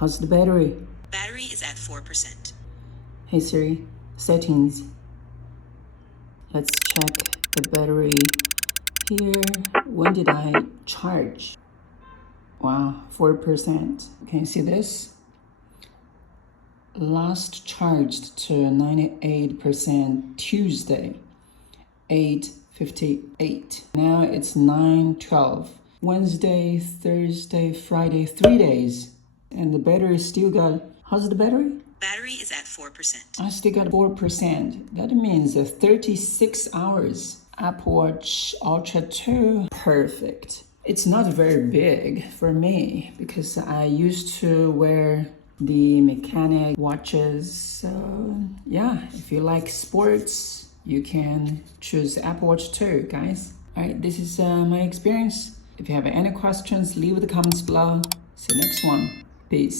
How's the battery? Battery is at 4%. Hey Siri, settings. Let's check the battery here. When did I charge? Wow, 4%. Can you see this? Last charged to 98% Tuesday, 8:58. Now it's 9:12. Wednesday, Thursday, Friday, 3 days. And the battery still got, how's the battery? Battery is at 4%. I still got 4%. That means 36 hours. Apple Watch Ultra 2, perfect. It's not very big for me because I used to wear the mechanic watches. So yeah, if you like sports, you can choose Apple Watch 2, guys. All right, this is my experience. If you have any questions, leave the comments below. See you next one. Peace.